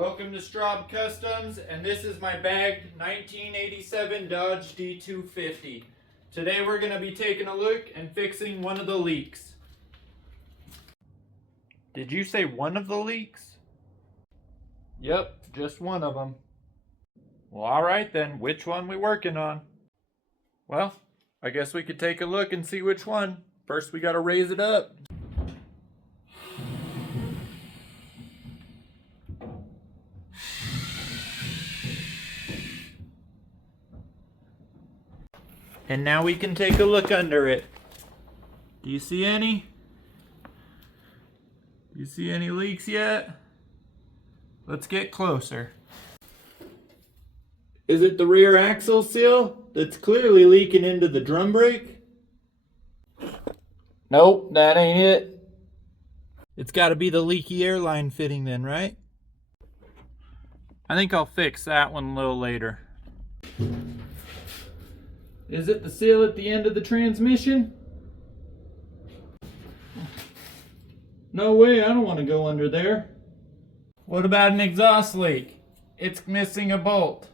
Welcome to Straub Customs, and this is my bagged 1987 Dodge D250. Today we're going to be taking a look and fixing one of the leaks. Did you say one of the leaks? Yep, just one of them. Well, alright then, which one we working on? Well, I guess we could take a look and see which one. First we gotta raise it up. And now we can take a look under it. Do you see any? Do you see any leaks yet? Let's get closer. Is it the rear axle seal that's clearly leaking into the drum brake? Nope, that ain't it. It's got to be the leaky airline fitting then, right? I think I'll fix that one a little later. Is it the seal at the end of the transmission? No way, I don't want to go under there. What about an exhaust leak? It's missing a bolt.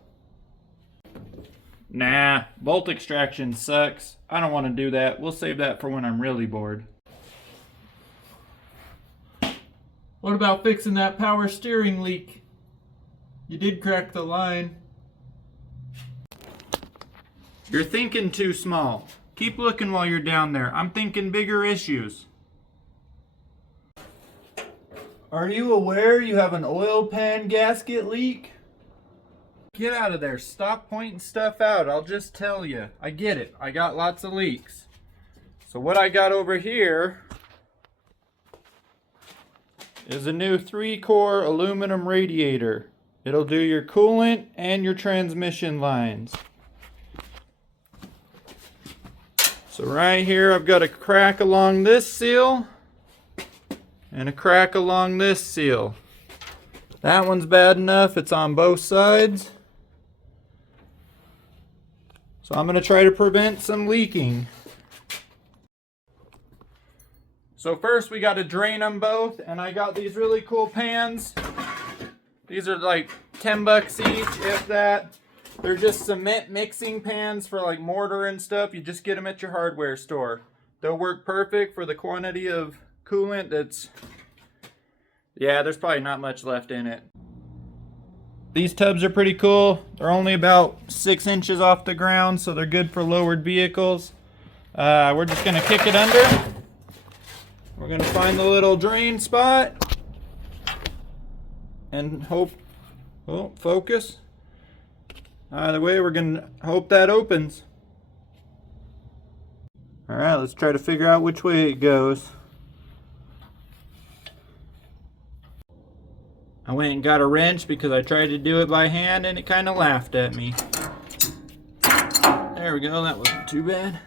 Nah, bolt extraction sucks. I don't want to do that. We'll save that for when I'm really bored. What about fixing that power steering leak? You did crack the line. You're thinking too small. Keep looking while you're down there. I'm thinking bigger issues. Are you aware you have an oil pan gasket leak? Get out of there. Stop pointing stuff out. I'll just tell you. I get it. I got lots of leaks. So what I got over here is a new 3-core aluminum radiator. It'll do your coolant and your transmission lines. So right here I've got a crack along this seal and a crack along this seal. That one's bad enough, it's on both sides. So I'm going to try to prevent some leaking. So first we got to drain them both, and I got these really cool pans. These are like 10 bucks each, if that. They're just cement mixing pans for like mortar and stuff. You just get them at your hardware store. They'll work perfect for the quantity of coolant that's... Yeah, there's probably not much left in it. These tubs are pretty cool. They're only about 6 inches off the ground, so they're good for lowered vehicles. We're just gonna kick it under. We're gonna find the little drain spot and hope, oh, focus. Either way, we're gonna hope that opens. All right, let's try to figure out which way it goes. I went and got a wrench because I tried to do it by hand and it kind of laughed at me. There we go, that wasn't too bad.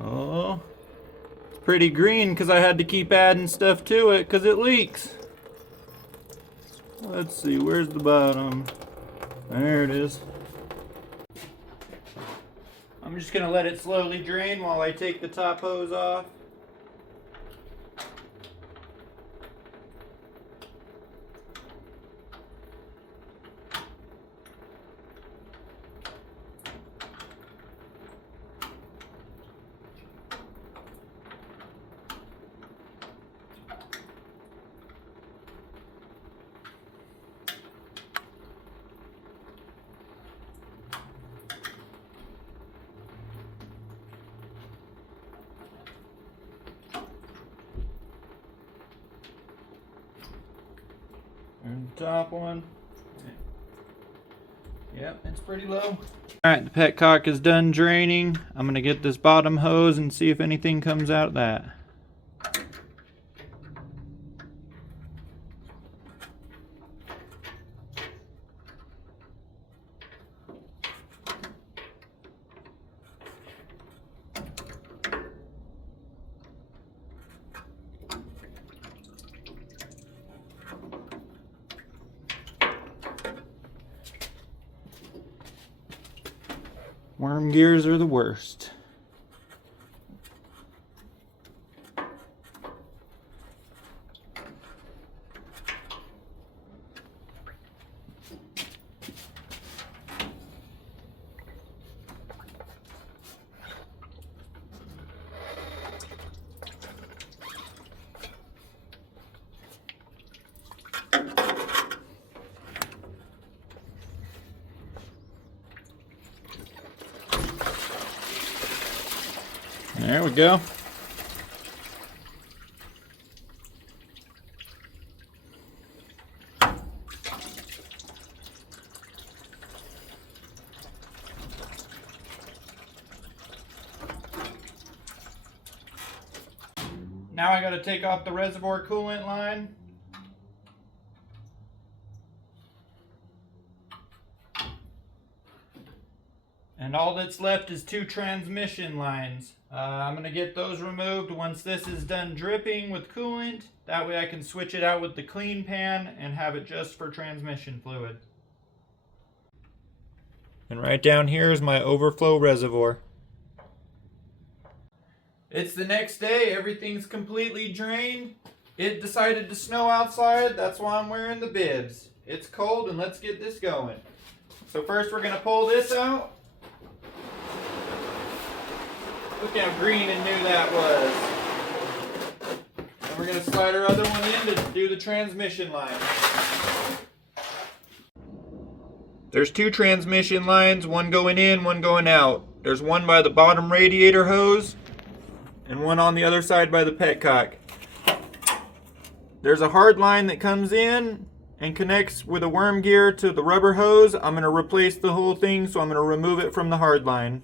Oh, it's pretty green because I had to keep adding stuff to it because it leaks. Let's see, where's the bottom? There it is. I'm just gonna let it slowly drain while I take the top hose off. And the top one. Yep, it's pretty low. Alright, the petcock is done draining. I'm going to get this bottom hose and see if anything comes out of that. Worm gears are the worst. There we go. Now I got to take off the reservoir coolant line. And all that's left is 2 transmission lines. I'm going to get those removed once this is done dripping with coolant. That way I can switch it out with the clean pan and have it just for transmission fluid. And right down here is my overflow reservoir. It's the next day, everything's completely drained. It decided to snow outside, that's why I'm wearing the bibs. It's cold and let's get this going. So first we're gonna pull this out. Look how green and new that was. And we're gonna slide our other one in to do the transmission line. There's 2 transmission lines, one going in, one going out. There's one by the bottom radiator hose and one on the other side by the petcock. There's a hard line that comes in and connects with a worm gear to the rubber hose. I'm going to replace the whole thing, so I'm going to remove it from the hard line.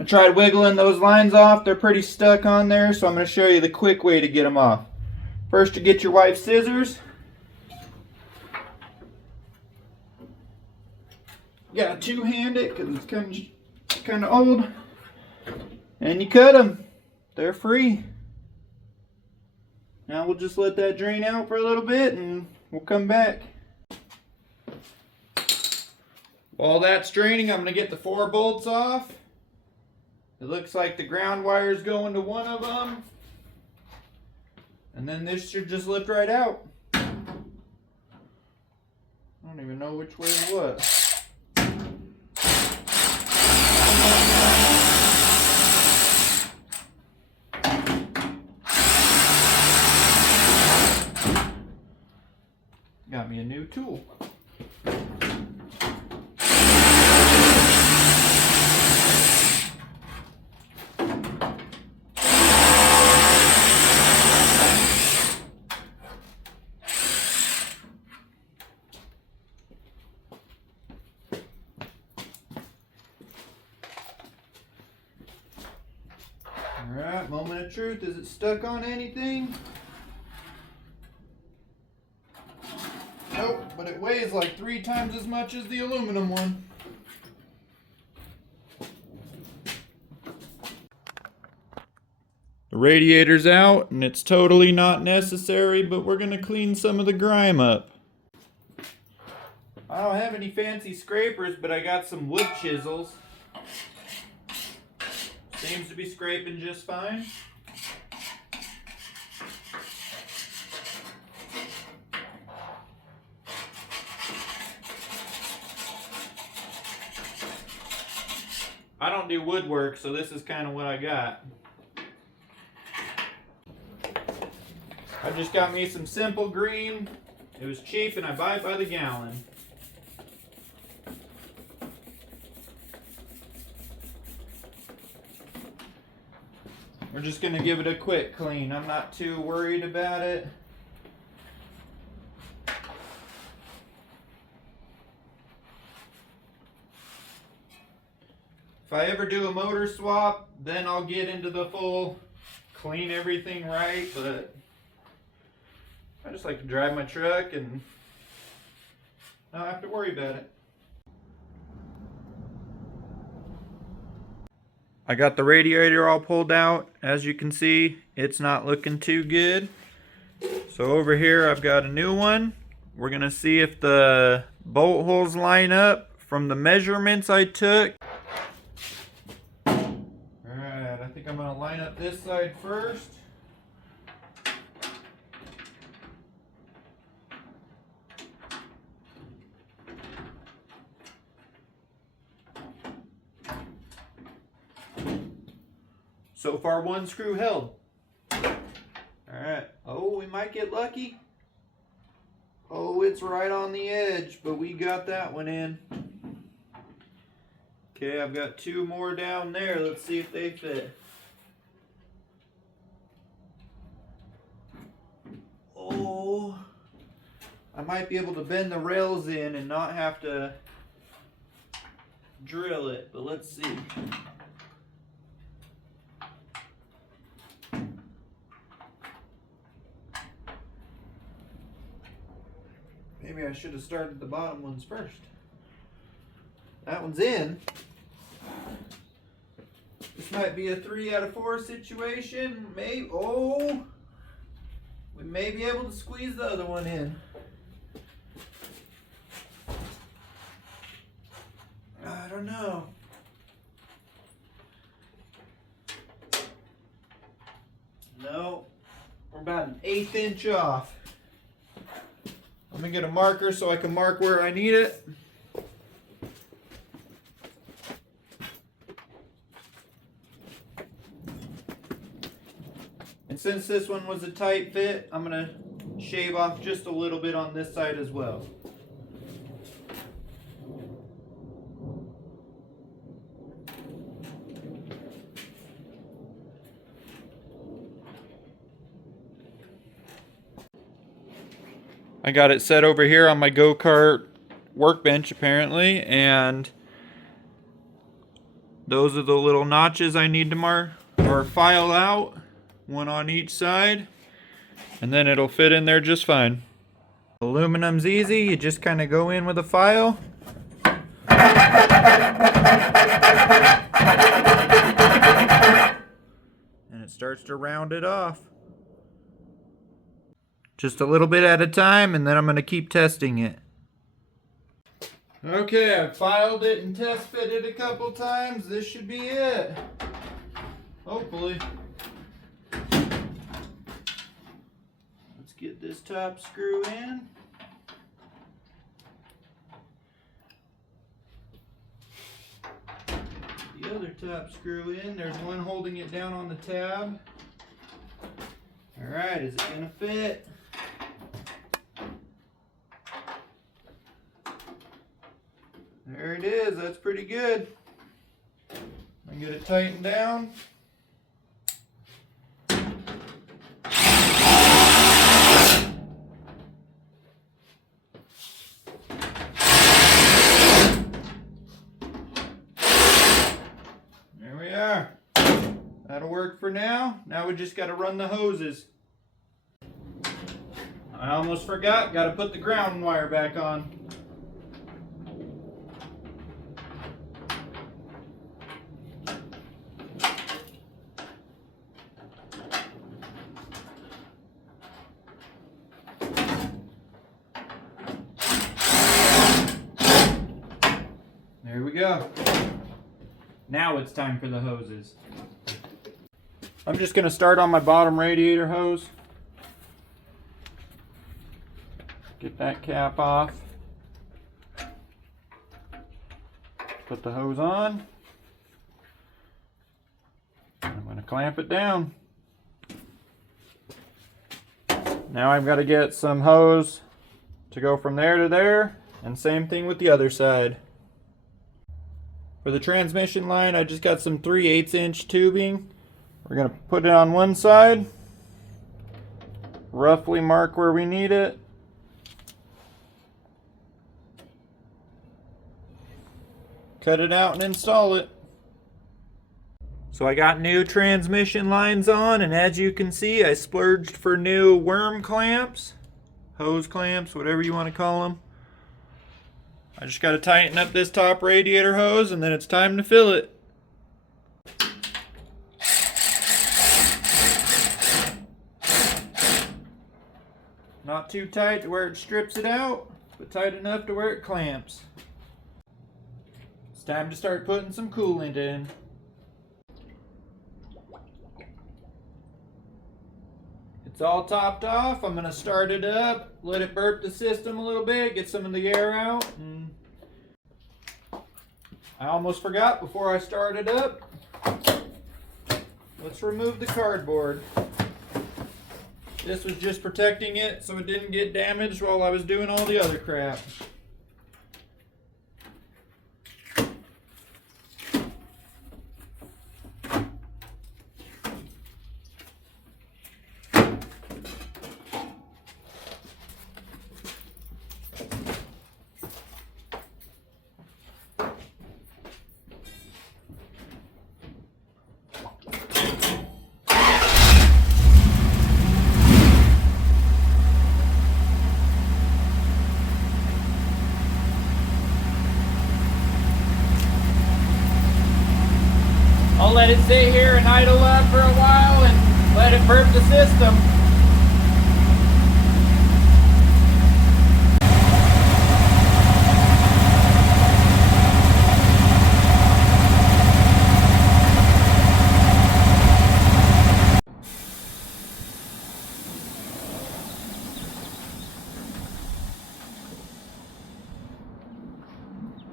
I tried wiggling those lines off. They're pretty stuck on there, so I'm going to show you the quick way to get them off. First, you get your wife's scissors. You gotta two-hand it because it's kind of old. And you cut them. They're free. Now we'll just let that drain out for a little bit and we'll come back. While that's draining, I'm going to get the 4 bolts off. It looks like the ground wire is going to one of them. And then this should just lift right out. I don't even know which way is what. Got me a new tool. Alright, moment of truth. Is it stuck on anything? Nope, but it weighs like 3 times as much as the aluminum one. The radiator's out and it's totally not necessary, but we're going to clean some of the grime up. I don't have any fancy scrapers, but I got some wood chisels. Seems to be scraping just fine. I don't do woodwork, so this is kind of what I got. I just got me some simple green. It was cheap and I buy it by the gallon. We're just going to give it a quick clean. I'm not too worried about it. If I ever do a motor swap, then I'll get into the full clean everything right, but I just like to drive my truck and not have to worry about it. I got the radiator all pulled out. As you can see, it's not looking too good. So over here I've got a new one. We're gonna see if the bolt holes line up from the measurements I took. Alright, I think I'm gonna line up this side first. So far, one screw held. Alright. Oh, we might get lucky. Oh, it's right on the edge, but we got that one in. Okay, I've got 2 more down there. Let's see if they fit. Oh, I might be able to bend the rails in and not have to drill it, but let's see. Maybe I should have started the bottom ones first. That one's in. This might be a 3 out of 4 situation. Maybe, oh, we may be able to squeeze the other one in. I don't know. No, we're about an 1/8 inch off. Let me get a marker so I can mark where I need it. And since this one was a tight fit, I'm going to shave off just a little bit on this side as well. I got it set over here on my go-kart workbench apparently, and those are the little notches I need to mark or file out, one on each side, and then it'll fit in there just fine. Aluminum's easy, you just kind of go in with a file. And it starts to round it off. Just a little bit at a time, and then I'm going to keep testing it. Okay, I've filed it and test fitted a couple times. This should be it. Hopefully. Let's get this top screw in. The other top screw in. There's one holding it down on the tab. Alright, is it going to fit? There it is, that's pretty good. I get it tightened down. There we are. That'll work for now. Now we just got to run the hoses. I almost forgot, got to put the ground wire back on. There we go. Now it's time for the hoses. I'm just going to start on my bottom radiator hose. Get that cap off. Put the hose on. I'm going to clamp it down. Now I've got to get some hose to go from there to there, and same thing with the other side. For the transmission line, I just got some 3/8 inch tubing. We're going to put it on one side, roughly mark where we need it. Cut it out and install it. So I got new transmission lines on, and as you can see, I splurged for new worm clamps, hose clamps, whatever you want to call them. I just got to tighten up this top radiator hose, and then it's time to fill it. Not too tight to where it strips it out, but tight enough to where it clamps. It's time to start putting some coolant in. It's all topped off. I'm going to start it up, let it burp the system a little bit, get some of the air out. And I almost forgot before I started up. Let's remove the cardboard. This was just protecting it so it didn't get damaged while I was doing all the other crap. I'll let it sit here and idle up for a while and let it burp the system.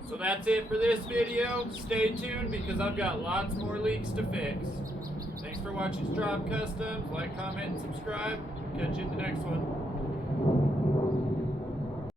So that's it for this video. Stay tuned because I've got lots more leaks to fix. Thanks for watching Straub Customs. Like, comment, and subscribe. Catch you in the next one.